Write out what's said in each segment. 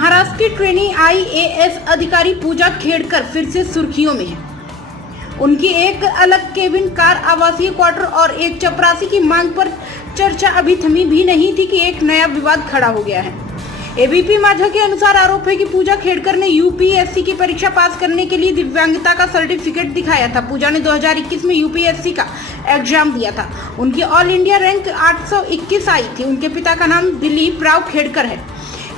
महाराष्ट्र की trainee IAS अधिकारी पूजा खेड़कर फिर से सुर्खियों में है। उनकी एक अलग केबिन कार, आवासीय क्वार्टर और एक चपरासी की मांग पर चर्चा अभी थमी भी नहीं थी कि एक नया विवाद खड़ा हो गया है। एबीपी माझा के अनुसार आरोप है कि पूजा खेड़कर ने यूपीएससी की परीक्षा पास करने के लिए दिव्यांगता का सर्टिफिकेट दिखाया था। पूजा ने 2021 में यूपीएससी का एग्जाम दिया था। उनकी ऑल इंडिया रैंक 821 आई थी। उनके पिता का नाम दिलीप राव खेड़कर है।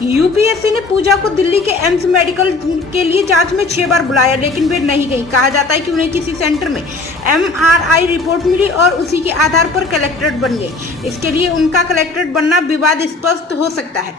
यूपीएससी ने पूजा को दिल्ली के एम्स मेडिकल के लिए जांच में 6 बार बुलाया, लेकिन वे नहीं गई। कहा जाता है कि उन्हें किसी सेंटर में एमआरआई रिपोर्ट मिली और उसी के आधार पर कलेक्टरेट बन गए। इसके लिए उनका कलेक्टरेट बनना विवाद स्पष्ट हो सकता है।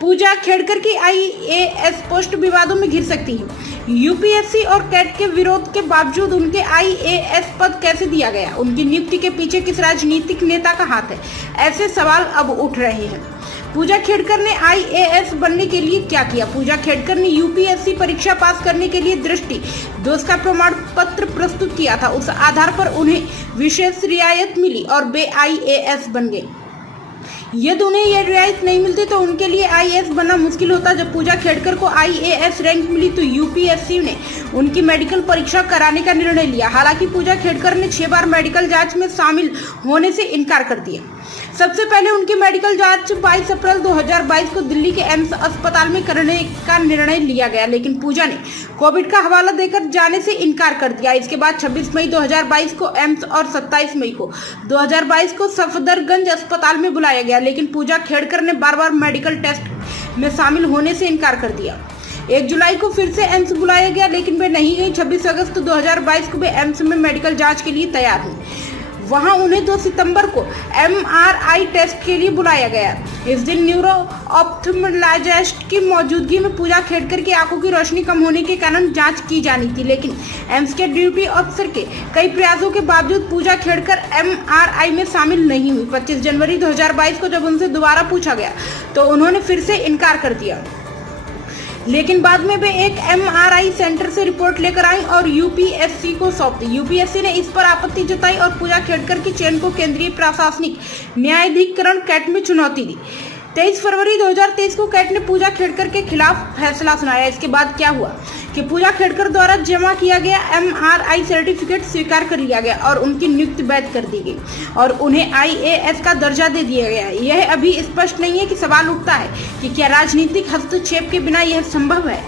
पूजा खेड़कर की आईएएस पोस्ट विवादों में घिर सकती है। यूपीएससी और कैट के विरोध के बावजूद उनके आईएएस पद कैसे दिया गया? उनकी नियुक्ति के पीछे किस राजनीतिक नेता का हाथ है? ऐसे सवाल अब उठ रहे हैं। पूजा खेड़कर ने आईएएस बनने के लिए क्या किया? पूजा खेड़कर ने यूपीएससी परीक्षा पास करने के लिए दृष्टि दोष का प्रमाण पत्र प्रस्तुत किया था। उस आधार पर उन्हें विशेष रियायत मिली और वे आईएएस बन गए। यदि उन्हें यह रियायत नहीं मिलती तो उनके लिए आईएएस बनना मुश्किल होता। जब पूजा खेड़कर को आईएएस रैंक मिली तो यूपीएससी ने उनकी मेडिकल परीक्षा कराने का निर्णय लिया। हालांकि पूजा खेड़कर ने 6 बार मेडिकल जांच में शामिल होने से इनकार कर दिया। सबसे पहले उनकी मेडिकल जांच 22 अप्रैल 2022 को दिल्ली के एम्स अस्पताल में करने का निर्णय लिया गया, लेकिन पूजा ने कोविड का हवाला देकर जाने से इनकार कर दिया। इसके बाद 26 मई 2022 को एम्स और 27 मई को 2022 को सफदरगंज अस्पताल में बुलाया गया, लेकिन पूजा खेड़कर ने बार-बार मेडिकल टेस्ट में शामिल होने से इनकार कर दिया। 1 जुलाई को फिर से एम्स बुलाया गया, लेकिन वे नहीं गई। 26 अगस्त 2022 को वे एम्स में मेडिकल जांच के लिए तैयार हुई। वहां उन्हें 2 सितंबर को एमआरआई टेस्ट के लिए बुलाया गया। इस दिन न्यूरो ऑप्थेल्मोलॉजिस्ट की मौजूदगी में पूजा खेड़कर की आंखों की रोशनी कम होने के कारण जांच की जानी थी, लेकिन एम्स के ड्यूटी अफसर के कई प्रयासों के बावजूद पूजा खेड़कर एमआरआई में शामिल नहीं हुई। 25 जनवरी 2022 को जब उनसे दोबारा पूछा गया तो उन्होंने फिर से इनकार कर दिया, लेकिन बाद में वे एक एमआरआई सेंटर से रिपोर्ट लेकर आई और यूपीएससी को सौंप दी। यूपीएससी ने इस पर आपत्ति जताई और पूजा खेड़कर की चयन को केंद्रीय प्रशासनिक न्यायाधिकरण कैट में चुनौती दी। 23 फरवरी 2023 को कैट ने पूजा खेड़कर के खिलाफ फैसला सुनाया। इसके बाद क्या हुआ कि पूजा खेड़कर द्वारा जमा किया गया एमआरआई सर्टिफिकेट स्वीकार कर लिया गया और उनकी नियुक्ति वैध कर दी गई और उन्हें आईएएस का दर्जा दे दिया गया। यह अभी स्पष्ट नहीं है कि सवाल उठता है कि क्या राजनीतिक हस्तक्षेप के बिना यह संभव है।